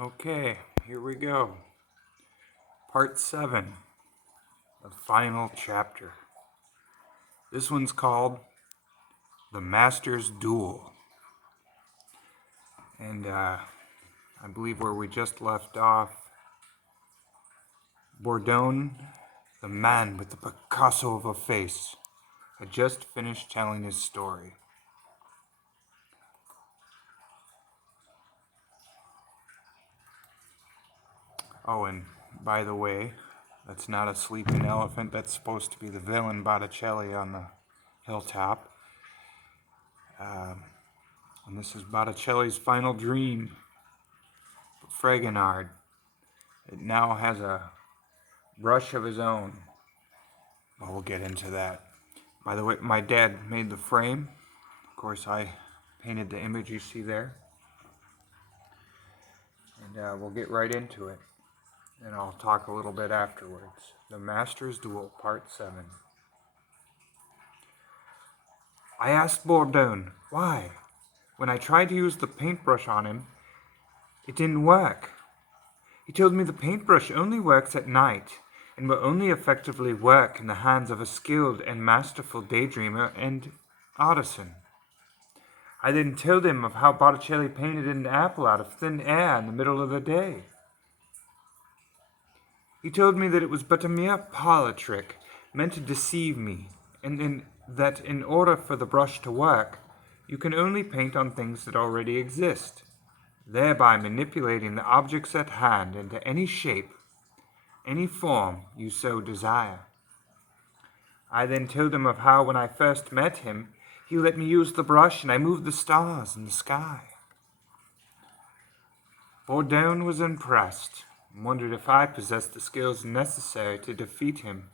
Okay, here we go. Part 7, the final chapter. This one's called The Master's Duel. And I believe where we just left off, Bourdon, the man with the Picasso of a face, had just finished telling his story. Oh, and by the way, that's not a sleeping elephant. That's supposed to be the villain Botticelli on the hilltop. And this is Botticelli's final dream. But Fragonard, it now has a brush of his own. Well, we'll get into that. By the way, my dad made the frame. Of course, I painted the image you see there. And we'll get right into it. And I'll talk a little bit afterwards. The Master's Duel, Part 7. I asked Bourdon why. When I tried to use the paintbrush on him, it didn't work. He told me the paintbrush only works at night and will only effectively work in the hands of a skilled and masterful daydreamer and artisan. I then told him of how Botticelli painted an apple out of thin air in the middle of the day. He told me that it was but a mere parlor trick meant to deceive me, and that in order for the brush to work, you can only paint on things that already exist, thereby manipulating the objects at hand into any shape, any form you so desire. I then told him of how when I first met him, he let me use the brush and I moved the stars in the sky. Bourdon was impressed and wondered if I possessed the skills necessary to defeat him.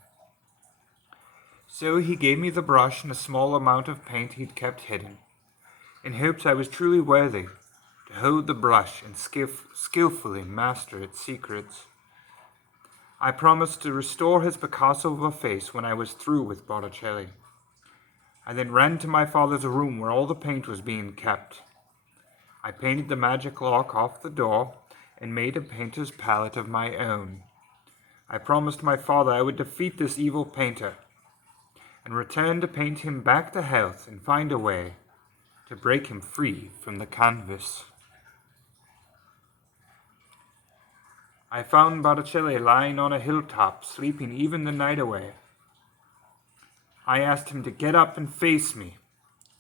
So he gave me the brush and a small amount of paint he'd kept hidden, in hopes I was truly worthy to hold the brush and skillfully master its secrets. I promised to restore his Picasso of a face when I was through with Botticelli. I then ran to my father's room where all the paint was being kept. I painted the magic lock off the door and made a painter's palette of my own. I promised my father I would defeat this evil painter and return to paint him back to health and find a way to break him free from the canvas. I found Botticelli lying on a hilltop, sleeping even the night away. I asked him to get up and face me,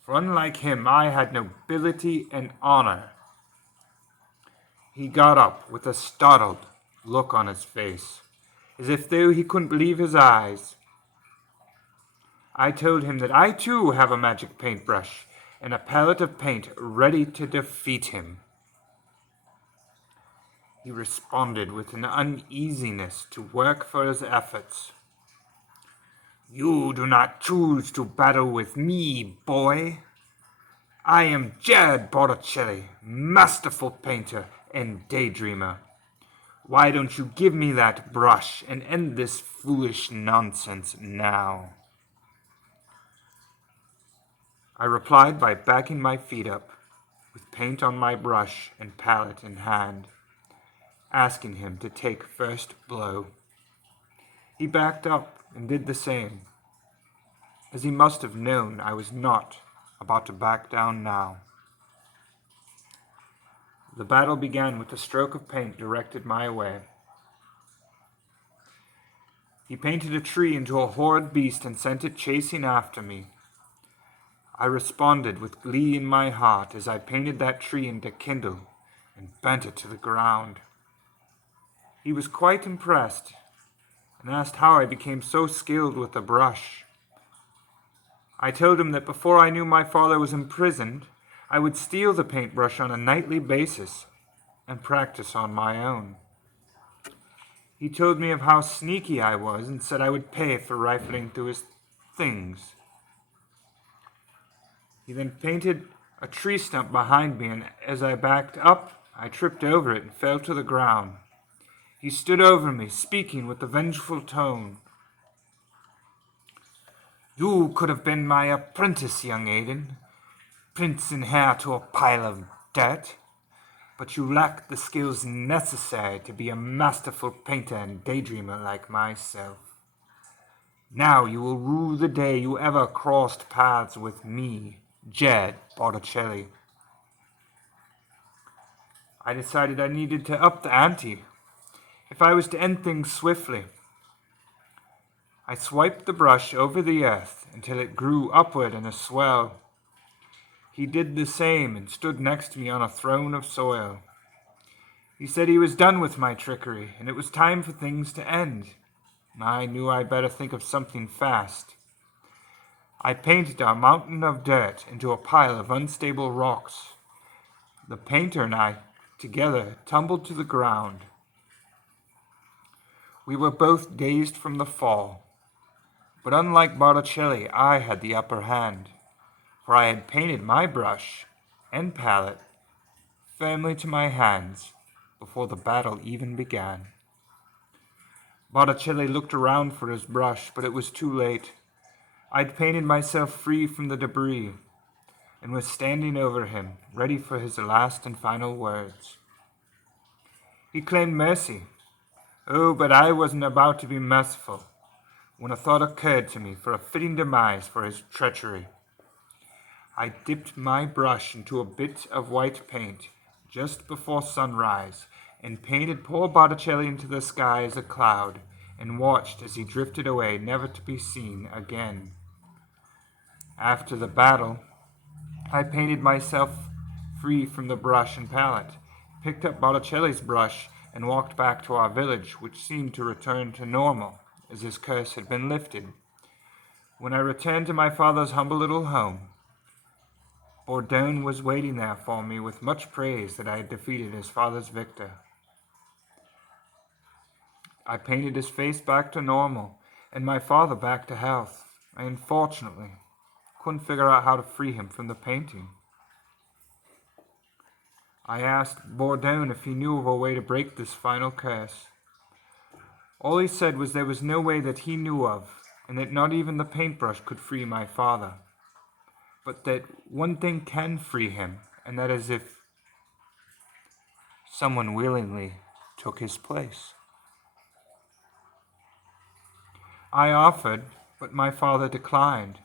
for unlike him, I had nobility and honor. He got up with a startled look on his face, as if though he couldn't believe his eyes. I told him that I too have a magic paintbrush and a palette of paint ready to defeat him. He responded with an uneasiness to work for his efforts. You do not choose to battle with me, boy. I am Jared Botticelli, masterful painter and daydreamer. Why don't you give me that brush and end this foolish nonsense now? I replied by backing my feet up, with paint on my brush and palette in hand, asking him to take first blow. He backed up and did the same, as he must have known I was not about to back down now. The battle began with a stroke of paint directed my way. He painted a tree into a horrid beast and sent it chasing after me. I responded with glee in my heart as I painted that tree into kindle and bent it to the ground. He was quite impressed and asked how I became so skilled with the brush. I told him that before I knew my father was imprisoned, I would steal the paintbrush on a nightly basis and practice on my own. He told me of how sneaky I was and said I would pay for rifling through his things. He then painted a tree stump behind me, and as I backed up, I tripped over it and fell to the ground. He stood over me, speaking with a vengeful tone. You could have been my apprentice, young Aiden, prince in hair to a pile of dirt. but you lack the skills necessary to be a masterful painter and daydreamer like myself. Now you will rue the day you ever crossed paths with me, Jed Botticelli. I decided I needed to up the ante if I was to end things swiftly. I swiped the brush over the earth until it grew upward in a swell. He did the same and stood next to me on a throne of soil. He said he was done with my trickery and it was time for things to end. I knew I'd better think of something fast. I painted a mountain of dirt into a pile of unstable rocks. The painter and I, together, tumbled to the ground. We were both dazed from the fall, but unlike Botticelli, I had the upper hand, for I had painted my brush and palette firmly to my hands before the battle even began. Botticelli looked around for his brush, but it was too late. I'd painted myself free from the debris and was standing over him, ready for his last and final words. He claimed mercy. Oh, but I wasn't about to be merciful when a thought occurred to me for a fitting demise for his treachery. I dipped my brush into a bit of white paint just before sunrise and painted poor Botticelli into the sky as a cloud and watched as he drifted away, never to be seen again. After the battle, I painted myself free from the brush and palette, picked up Botticelli's brush, and walked back to our village, which seemed to return to normal, as his curse had been lifted. When I returned to my father's humble little home, Bourdon was waiting there for me with much praise that I had defeated his father's victor. I painted his face back to normal, and my father back to health. I unfortunately couldn't figure out how to free him from the painting. I asked Bourdon if he knew of a way to break this final curse. All he said was there was no way that he knew of, and that not even the paintbrush could free my father. But that one thing can free him, and that is if someone willingly took his place. I offered, but my father declined.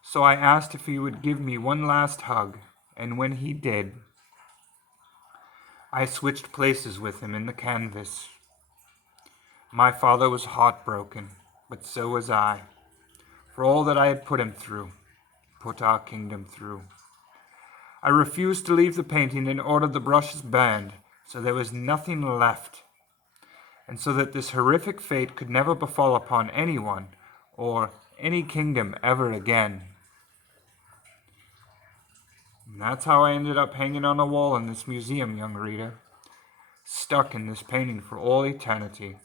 So I asked if he would give me one last hug, and when he did, I switched places with him in the canvas. My father was heartbroken, but so was I, for all that I had put him through, put our kingdom through. I refused to leave the painting and ordered the brushes burned, so there was nothing left, and so that this horrific fate could never befall upon anyone or any kingdom ever again. And that's how I ended up hanging on a wall in this museum, young reader, stuck in this painting for all eternity.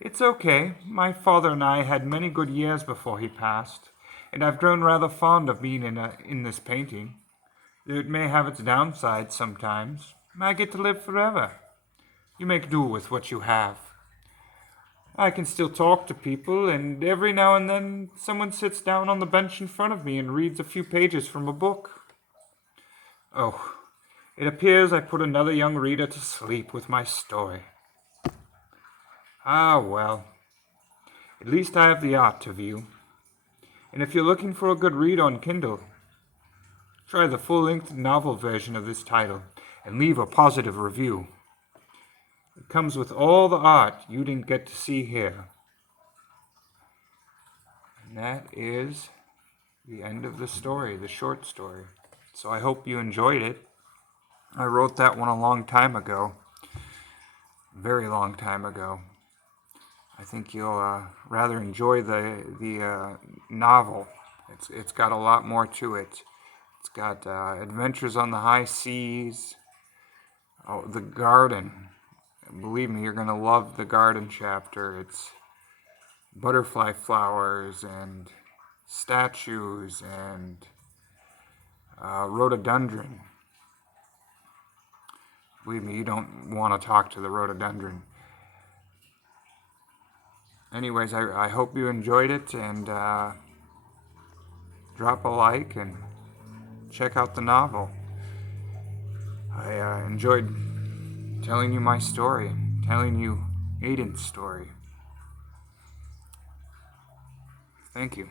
It's okay, my father and I had many good years before he passed, and I've grown rather fond of being in this painting. Though it may have its downsides sometimes, I get to live forever. You make do with what you have. I can still talk to people, and every now and then someone sits down on the bench in front of me and reads a few pages from a book. Oh, it appears I put another young reader to sleep with my story. Ah, well, at least I have the art to view. And if you're looking for a good read on Kindle, try the full-length novel version of this title and leave a positive review. It comes with all the art you didn't get to see here. And that is the end of the story, the short story. So I hope you enjoyed it. I wrote that one a long time ago. Very long time ago. I think you'll rather enjoy the novel. It's got a lot more to it. It's got adventures on the high seas. Oh, the garden. Believe me, you're going to love the garden chapter. It's butterfly flowers and statues and rhododendron. Believe me, you don't want to talk to the rhododendron. Anyways, I hope you enjoyed it, and drop a like and check out the novel. enjoyed telling you my story, telling you Aiden's story. Thank you.